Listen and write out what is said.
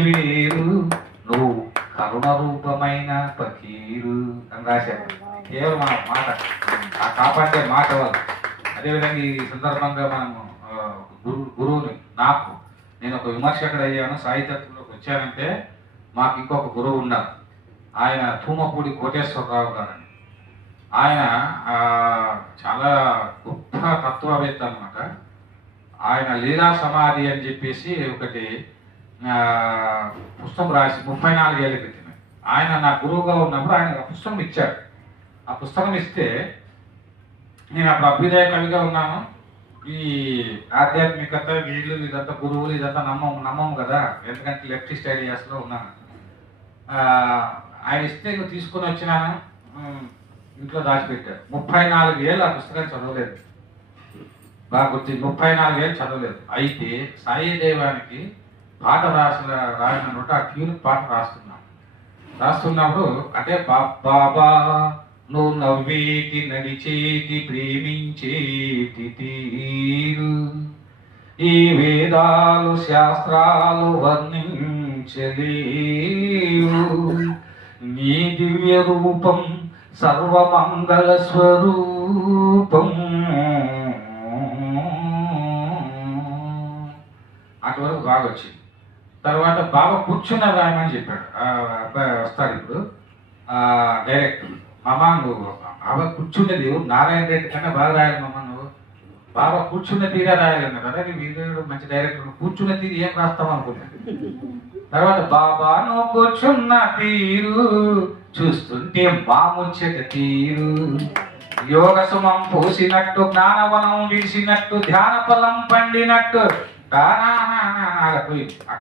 వేరు. నువ్వు కరుణ రూపమైన పకీరు అని రాశారు. కేవలం మన మాట. ఆ కాపాడే మాట వాళ్ళు. అదేవిధంగా ఈ సందర్భంగా మనము గురు గురువుని నాకు నేను ఒక విమర్శకుడు అయ్యాను సాహితత్వంలోకి వచ్చానంటే మాకు ఇంకొక గురువు ఉన్నారు ఆయన తూమపూడి కోటేశ్వరరావు గారని ఆయన చాలా గొప్ప తత్వవేత్త అనమాట ఆయన లీలా సమాధి అని చెప్పేసి ఒకటి పుస్తకం రాసి ముప్పై నాలుగేళ్ళ క్రితమే ఆయన నా గురువుగా ఉన్నప్పుడు ఆయన పుస్తకం ఇచ్చారు. ఆ పుస్తకం ఇస్తే నేను అప్పుడు అభ్యుదయ కవిగా ఉన్నాను. ఈ ఆధ్యాత్మికత వీళ్ళు ఇదంతా గురువులు ఇదంతా నమ్మము నమ్మము కదా. ఎందుకంటే లెఫ్టిస్ట్ ఐడియాస్లో ఉన్నాను. ఆయన ఇస్తే నువ్వు తీసుకొని వచ్చినాను. ఇంట్లో దాచిపెట్టారు. ముప్పై నాలుగు ఏళ్ళు ఆ పుస్తకం చదవలేదు. బాగా గుర్తు ముప్పై నాలుగు ఏళ్ళు చదవలేదు. అయితే సాయి దేవానికి పాట రాసిన రాయనమాట ఆ ట్యూన్ పాట రాస్తున్నాను రాస్తున్నప్పుడు అంటే బాబా నువ్వు నవ్వేటి నడిచేటి ప్రేమించేటి తీరు. ఈ వేదాలు శాస్త్రాలు వర్ణించలేవు. నీ దివ్య రూపం సర్వమంగళ స్వరూపం. అటువరకు బాగా వచ్చింది. తర్వాత బాబా కూర్చున్న రాయమని చెప్పాడు అబ్బాయి వస్తాడు ఇప్పుడు డైరెక్ట్ డైరెక్టర్ మామ నువ్వు బాబా కూర్చున్నది నారాయణ రెడ్డి కన్నా బాగా రాయాలి మామ నువ్వు బాబా కూర్చున్న తీరే రాయాలన్న కదా మీరు మంచి డైరెక్టర్ కూర్చున్న తీరు ఏం రాస్తావు అనుకున్నాను తర్వాత బాబా నువ్వు కూర్చున్న తీరు చూస్తుంటే బాముచ్చట తీరు యోగ సుమం పూసినట్టు జ్ఞానవనం విడిసినట్టు ధ్యాన ఫలం పండినట్టు